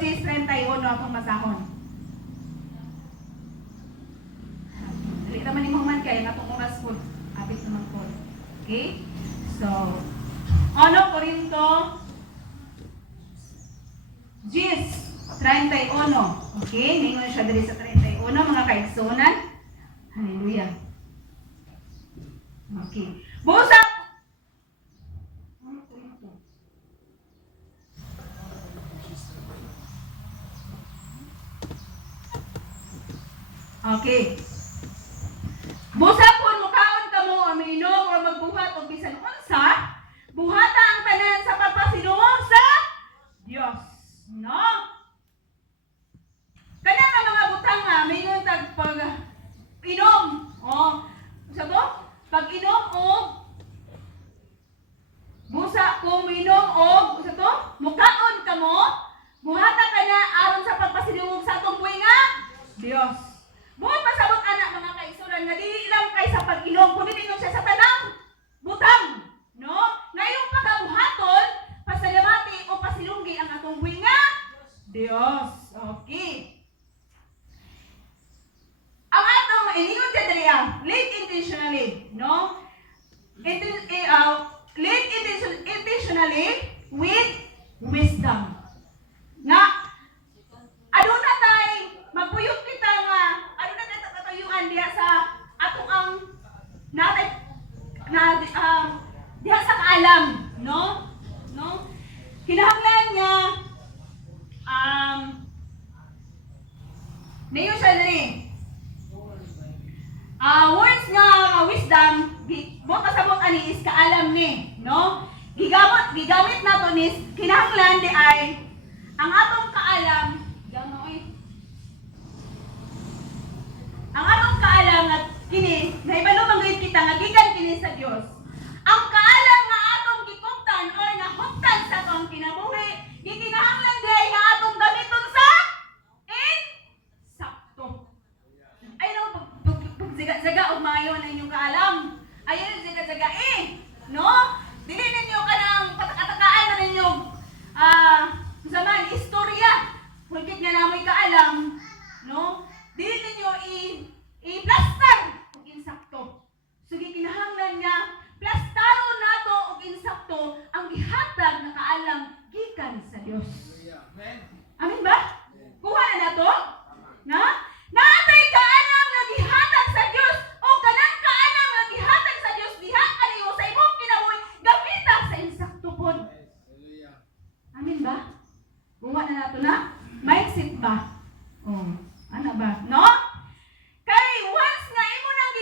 Judges 31 akong masahon. Dili naman imong man kay natong oras po. Abit naman po. Okay? So, ano Korinto 10:31. Okay, ningon siya diri sa 31 mga kaigsunan. Hallelujah. Okay. Busa. Okay. Busa pun mukaon kamo aminom o magbuhat og bisan unsa, buhata ang tanan sa pagpasidungog sa Dios. No? Kana nga mga butang nga mingon tag pag inom. Oh, sa to? Pag inom og busa kung minom og sa to? Mukaon kamo, buhata kana aron sa pagpasidungog sa atong buhi nga Dios. Buhat pasabot anak mga kaisuran nga dili lang kay sa pag-inom kundi ninyo siya sa tanang butang, no? Ngayong pagabuhaton, pasalamati o pasilunggi ang atong buhi nga Dios. Okay. Ang atong iningon ta diri lead intentionally, no? Lead intentionally with wisdom. Nga aduna tay magpuyot kita nga aduna tay katuyuan diha sa atong ang natay diha sa kaalam, no? No? Kinahanglan nga niyo siya diri. Words nga wisdom, mo kasabot ani is kaalam ni, no? Gigamit nato ni kinahanglan di ay ang atong kaalam, ang atong kaalam nga kini, nahibalo man gayud kita nga gikan kini sa Dios. Ang kaalam nga atong gikuptan or nahuptan sa atong kinabuhi, gikinahanglan di ay nga atong gamiton sa insakto. Ay no, pagsiga-siga og maayo na inyong kaalam. Ayun siga-siga no? Dili ninyo kanang pataka-takaan na ninyo zaman istorya. Hulkit nga namoy kaalam, no? Dili ninyo i-plaster og insakto. So gikinahanglan nga plastaron nato og insakto ang gihatag na kaalam gikan sa Dios. Amen ba? Kuha na nato? Na? Naatay kaalam nga gihatag sa Dios o kanang kaalam nga gihatag sa Dios diha kaniyo sa imong kinabuhi gamita sa insakto pod. Amen ba? Kuha na nato na? Mindset ba? Oh, ano ba? No? Kay once nga imo nang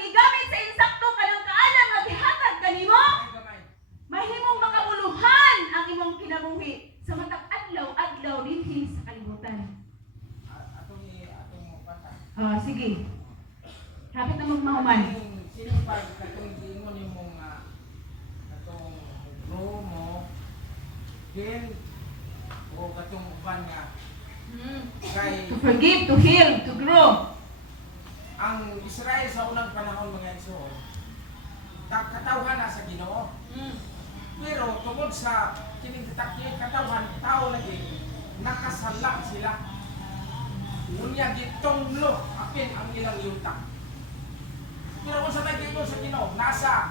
gigamit sa insakto kanang kaalam nga gihatag kanimo, mahimong makabuluhan ang imong kinabuhi sa matag adlaw dinhi sa kalibutan. Sige. Hapit na magmahuman. Sino pa katong ingon imong katong grow mo kin o katong uban nga kay To forgive, to heal, to grow. ang Israel sa unang panahon mga igsoon katawhan na sa Ginoo. Pero tungod sa kining katawhan tao lagi nakasala sila. Unya gitonglo apin ang ilang yuta. Pero kung sa naging sa Ginoo nasa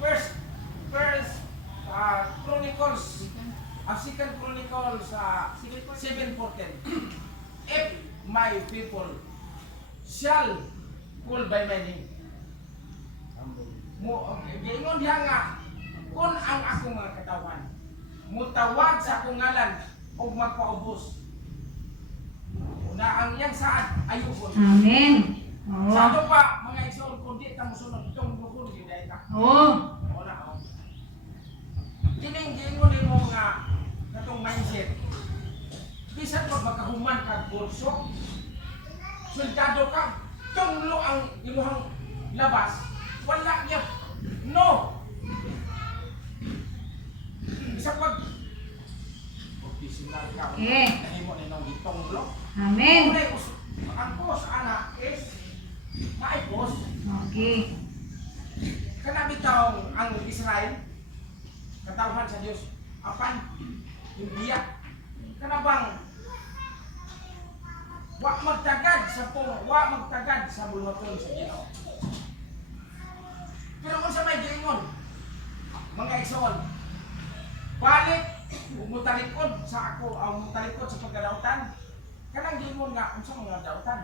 first Chronicles Second Chronicles 7:14. If my people shall call by my name. Gingon diha nga kung ang akong mga katawan mutawag sa akong ngalan og magpaubos na ang iyang saad ayugon. Amen. Sa ato pa mga igsoon kung di ta mosunod itong bukod gyud ay ta. Wala ako. Kining gingon nimo nga katong mindset. Bisan pag makahuman ka kurso, soldado ka, tunglo ang imuhang labas, wala niya. No! Bisan pag professional ka, nahimo ninong itonglo. Amen. Ang boss, anak, is maipos. Okay. Kanabitaw ang Israel, katawhan sa Diyos, apan, hindi kanabang wa magtagad sa buloton sa Ginoo. Pero kung sa may giingon, mga igsoon, balik ug mutalikod sa ako, ang mutalikod sa pagkadautan, kanang giingon nga unsa mga dautan.